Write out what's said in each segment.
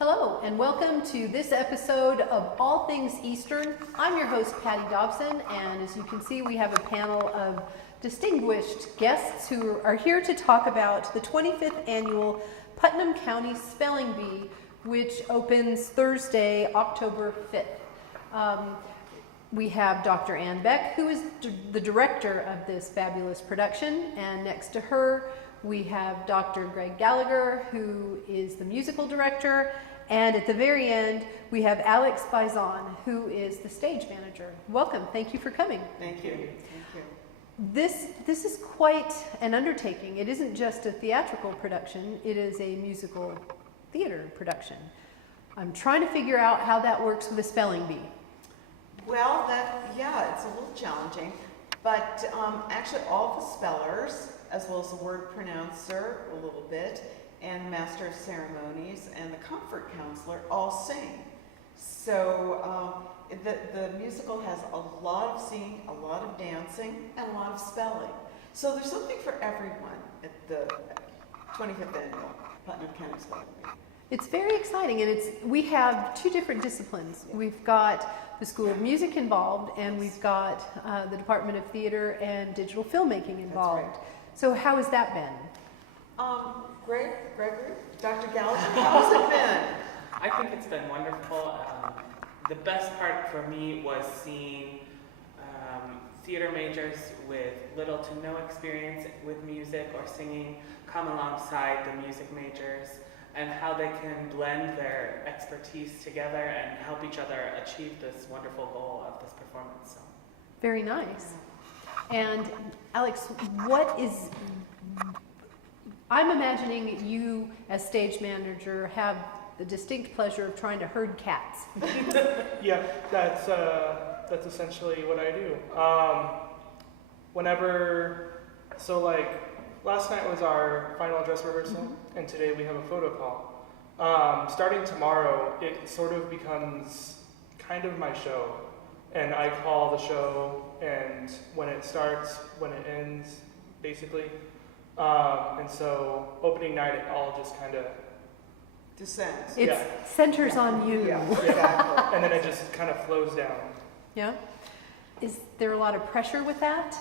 Hello, and welcome to this episode of All Things Eastern. I'm your host, Patty Dobson, and as you can see, we have a panel of distinguished guests who are here to talk about the 25th annual Putnam County Spelling Bee, which opens Thursday, October 5th. We have Dr. Anne Beck, who is the director of this fabulous production, and next to her, we have Dr. Gallagher, who is the musical director, and at the very end, we have Alex Bizon, who is the stage manager. Welcome. Thank you for coming. Thank you. Thank you. This is quite an undertaking. It isn't just a theatrical production, it is a musical theater production. I'm trying to figure out how that works with a spelling bee. Well, it's a little challenging, but actually all the spellers, as well as the word pronouncer a little bit, and master of ceremonies and the comfort counselor all sing. So the musical has a lot of singing, a lot of dancing, and a lot of spelling. So there's something for everyone at the 25th annual Putnam County Spelling Bee. It's very exciting, and we have two different disciplines. Yeah. We've got the School of Music involved, and we've got the Department of Theater and Digital Filmmaking involved. That's right. So how has that been? Gregory, Dr. Gallagher, how's it been? I think it's been wonderful. The best part for me was seeing theater majors with little to no experience with music or singing come alongside the music majors and how they can blend their expertise together and help each other achieve this wonderful goal of this performance. So. Very nice. And Alex, I'm imagining you as stage manager have the distinct pleasure of trying to herd cats. Yeah, that's essentially what I do. Last night was our final dress rehearsal, and today we have a photo call. Starting tomorrow, it sort of becomes kind of my show, and I call the show, and when it starts, when it ends, basically. And so opening night, it all just kind of Descends. It centers on you. Yeah, exactly. and then it just kind of flows down. Yeah? Is there a lot of pressure with that?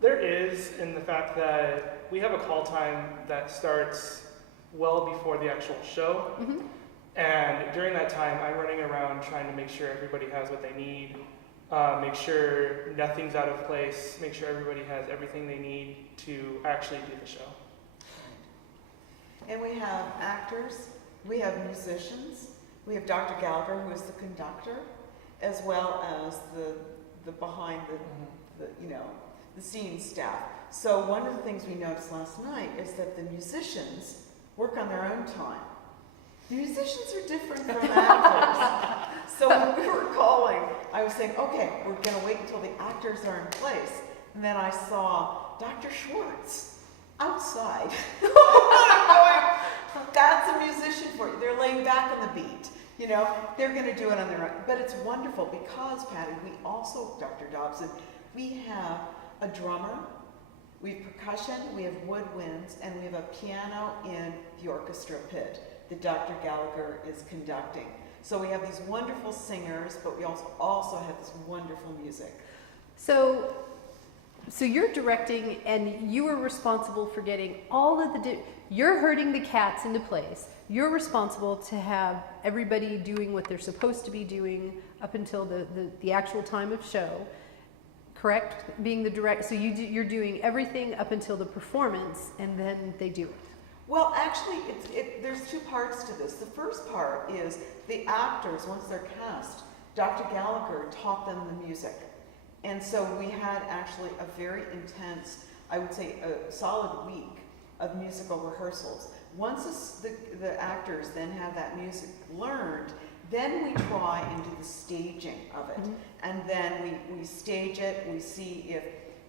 There is, in the fact that we have a call time that starts well before the actual show. Mm-hmm. And during that time, I'm running around trying to make sure everybody has what they need, make sure nothing's out of place, make sure everybody has everything they need to actually do the show. And we have actors, we have musicians, we have Dr. Gallagher, who is the conductor, as well as the behind the scenes staff. So one of the things we noticed last night is that the musicians work on their own time. The musicians are different from actors. So when we were calling, I was saying, okay, we're going to wait until the actors are in place. And then I saw Dr. Schwartz outside. That's a musician for you. They're laying back on the beat. They're going to do it on their own. But it's wonderful because, Patty, we also, Dr. Dobson, we have a drummer, we have percussion, we have woodwinds, and we have a piano in the orchestra pit that Dr. Gallagher is conducting. So we have these wonderful singers, but we also have this wonderful music. So you're directing, and you are responsible for getting all of you're herding the cats into place. You're responsible to have everybody doing what they're supposed to be doing up until the actual time of show, correct? Being the director, so you're doing everything up until the performance, and then they do it. Well, actually, there's two parts to this. The first part is the actors, once they're cast, Dr. Gallagher taught them the music. And so we had actually a very intense, I would say a solid week of musical rehearsals. Once the actors then have that music learned, then we try and do the staging of it. Mm-hmm. And then we stage it, we see if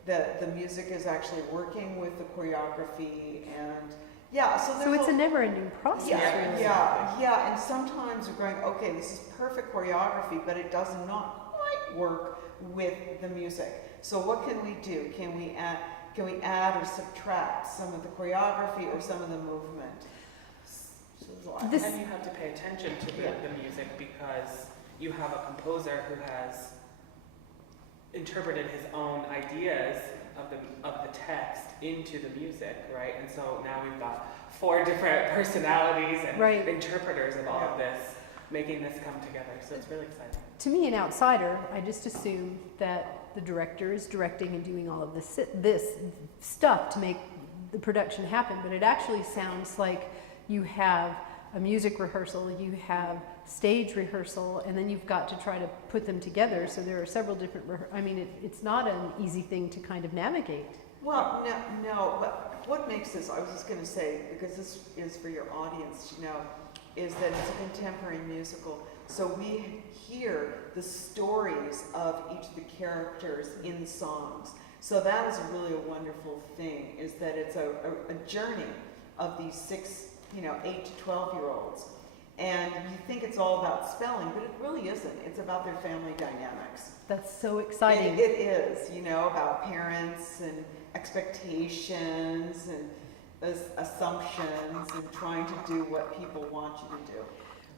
the music is actually working with the choreography, and so it's a never-ending process, really. Yeah, and sometimes we're going, okay, this is perfect choreography, but it does not quite work with the music. So what can we do? Can we add or subtract some of the choreography or some of the movement? So there's a lot. This- And you have to pay attention to the music because you have a composer who has interpreted his own ideas of the text into the music, right? And so now we've got 4 different personalities and Right. interpreters of all of this, making this come together. So it's really exciting. To me, an outsider, I just assume that the director is directing and doing all of this stuff to make the production happen, but it actually sounds like you have a music rehearsal, you have stage rehearsal, and then you've got to try to put them together. So there are several different, it's not an easy thing to kind of navigate. Well, no, but what makes this, I was just going to say, because this is for your audience to know, is that it's a contemporary musical. So we hear the stories of each of the characters in the songs. So that is really a wonderful thing, is that it's a journey of these 8 to 12-year-olds. And you think it's all about spelling, but it really isn't. It's about their family dynamics. That's so exciting. And it is, about parents and expectations and assumptions and trying to do what people want you to do.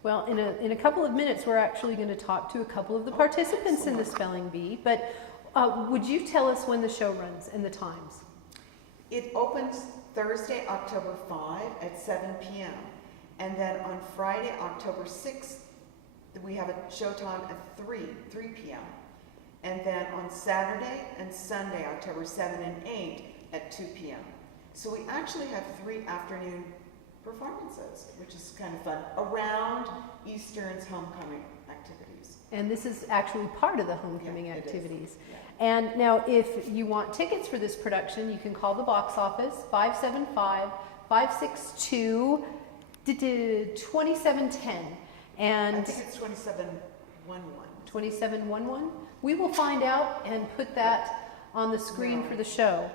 Well, in a couple of minutes, we're actually going to talk to a couple of the participants in the Spelling Bee, but would you tell us when the show runs and the times? It opens Thursday, October 5 at 7 p.m. And then on Friday, October 6th, we have a showtime at 3 p.m. And then on Saturday and Sunday, October 7 and 8 at 2 p.m. So we actually have 3 afternoon performances, which is kind of fun, around Eastern's homecoming activities. And this is actually part of the homecoming Yeah, it is. activities. Yeah. And now if you want tickets for this production, you can call the box office, 575-562-2710. And I think it's 2711. 2711. We will find out and put that on the screen for the show.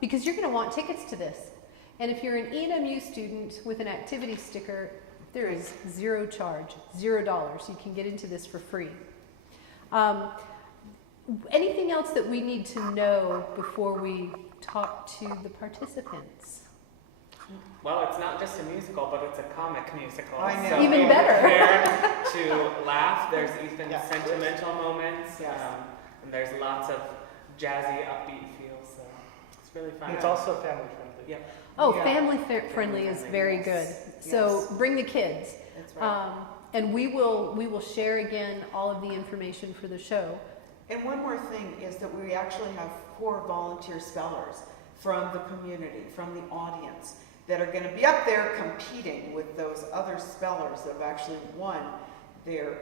Because you're going to want tickets to this. And if you're an ENMU student with an activity sticker, there is zero charge, $0. You can get into this for free. Anything else that we need to know before we talk to the participants? Well, it's not just a musical, but it's a comic musical. I know. So Even be better. prepared to laugh. There's even Yeah. sentimental moments, Yes. and there's lots of jazzy, upbeat feels. So it's really fun. And it's also family friendly. Yeah. Oh, Yeah. family friendly is very Yes. good. So Yes. bring the kids. That's right. And we will share again all of the information for the show. And one more thing is that we actually have 4 volunteer spellers from the community, from the audience, that are going to be up there competing with those other spellers that have actually won their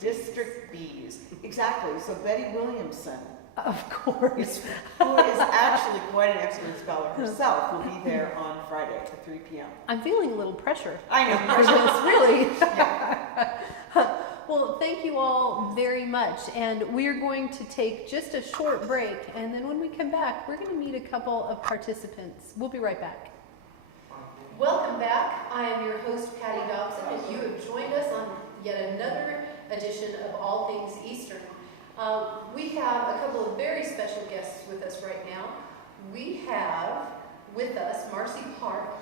district Bs. Exactly. So Betty Williamson, Of course. who is actually quite an expert speller herself, will be there on Friday at 3 p.m. I'm feeling a little pressure I for know. this, really. Yeah. Well, thank you all very much. And we are going to take just a short break. And then when we come back, we're going to meet a couple of participants. We'll be right back. Welcome back. I am your host, Patty Dobson, and you have joined us on yet another edition of All Things Eastern. We have a couple of very special guests with us right now. We have with us Marcy Park,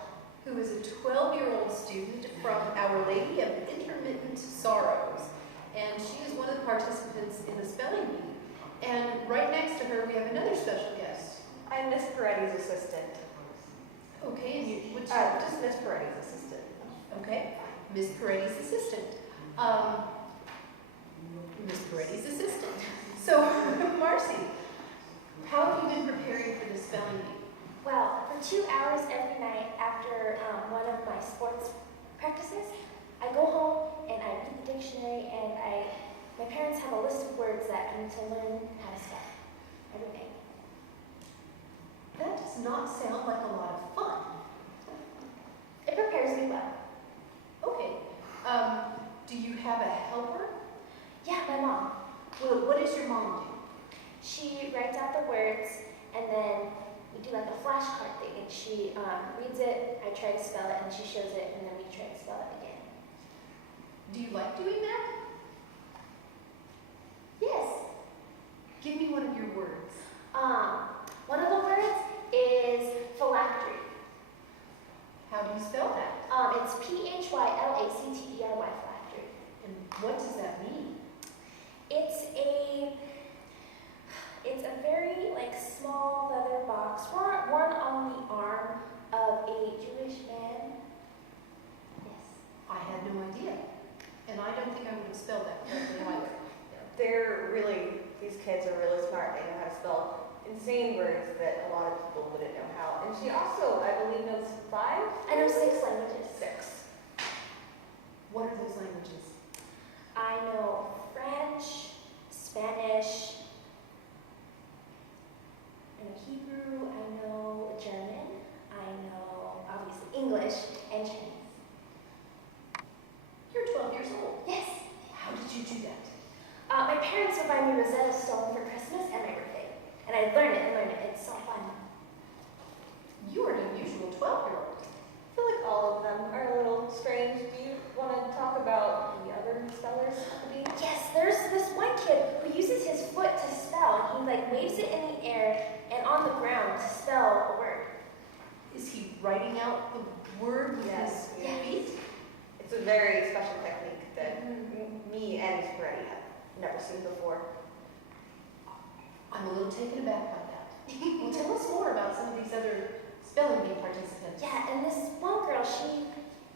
who is a 12-year-old student from Our Lady of Intermittent Sorrows. And she is one of the participants in the Spelling Bee. And right next to her, we have another special guest. I'm Miss Peretti's assistant. Okay, and what's Just Miss Peretti's assistant. okay, Ms. Peretti's assistant. Ms. Peretti's assistant. So, Marcy, how have you been preparing for the Spelling Bee? Well, for 2 hours every night after one of my sports practices, I go home and I read the dictionary and my parents have a list of words that I need to learn how to spell every day. That does not sound like a lot of fun. It prepares me well. Okay. Do you have a helper? Yeah, my mom. Well, what does your mom do? She writes out the words and then we do like a flashcard thing and she reads it, I try to spell it, and she shows it, and then we try to spell it again. Do you like doing that? Yes. Give me one of your words. One of the words is phylactery. What does that mean? It's a very like small leather box, worn on the arm of a Jewish man. Yes. I had no idea. And I don't think I would have spelled that correctly either. These kids are really smart. They know how to spell insane words that a lot of people wouldn't know how. And she also, I believe, knows 5? I know 6 languages. 6. What are those languages? I know French, Spanish, I know Hebrew, I know German, I know obviously English and Chinese. You're 12 years old. Yes. How did you do that? My parents would buy me Rosetta Stone for Christmas and my birthday. And I'd learn it. It's so fun. You are an unusual 12-year-old. I feel like all of them are a little strange. Do you want to talk about the other spellers at the bee? Yes, there's this one kid who uses his foot to spell. He like waves it in the air and on the ground to spell a word. Is he writing out the word with Yes. his feet? It's a very special technique that me and Miss Peretti have never seen before. I'm a little taken aback by that. Well, tell us more about some of these other spelling bee participants. Yeah, and this one girl,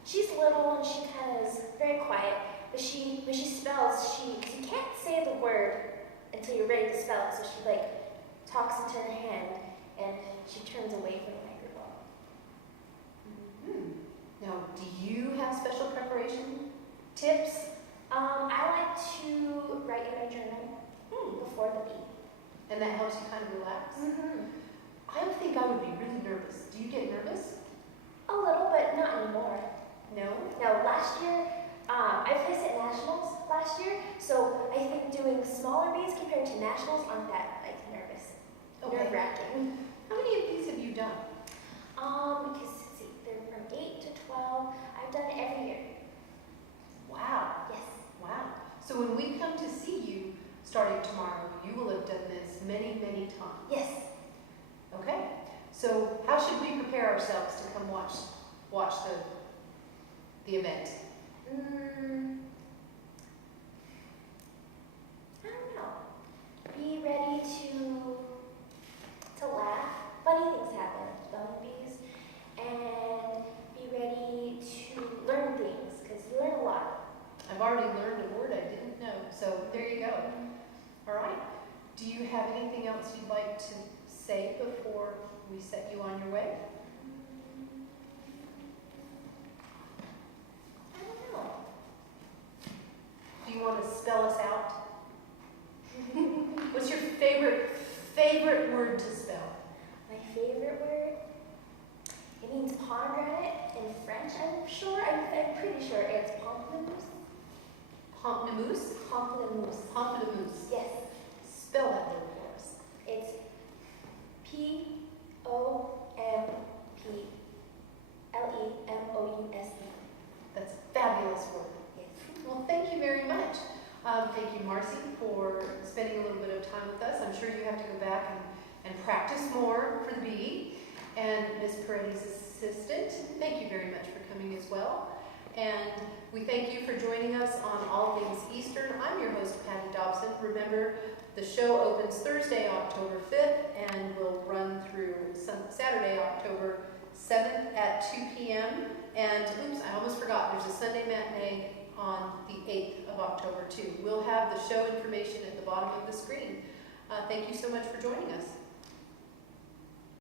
she's little and she kind of is very quiet, but when she spells, you can't say the word until you're ready to spell it, so she like talks into her hand and she turns away from the microphone. Now, do you have special preparation tips? I like to write in my journal before the bee. And that helps you kind of relax? I think I would be really nervous. Do you get nervous? A little, but not anymore. No? Now, last year, I placed at nationals last year, so I think doing smaller bees compared to nationals aren't that like nerve-wracking. How many of these have you done? Because let's see, they're from 8 to 12. I've done it every year. Wow. Yes. Wow. So when we come to see you starting tomorrow, you will have done this many, many times. Yes. Okay. So how should we prepare ourselves to come watch the event? I don't know. Be ready to laugh. Funny things happen at spelling bees, and be ready to learn things because you learn a lot. I've already learned a word I didn't know, so there you go. All right. Do you have anything else you'd like to say before we set you on your way? I don't know. Do you want to spell us out? What's your favorite word to spell? My favorite word? It means pomegranate in French, I'm sure. I'm pretty sure it's pamplemousse. Pamplemousse? Pamplemousse. Pamplemousse. Yes. Spell that word for us. It's Pomple. That's a fabulous word. Yes. Well, thank you very much. Thank you, Marcy, for spending a little bit of time with us. I'm sure you have to go back and practice more for the bee. And Miss Peretti's assistant, thank you very much for coming as well. And we thank you for joining us on All Things Eastern. I'm your host, Patty Dobson. Remember, the show opens Thursday, October 5th, and will run through Saturday, October 7th at 2 p.m. And, oops, I almost forgot, there's a Sunday matinee on the 8th of October, too. We'll have the show information at the bottom of the screen. Thank you so much for joining us.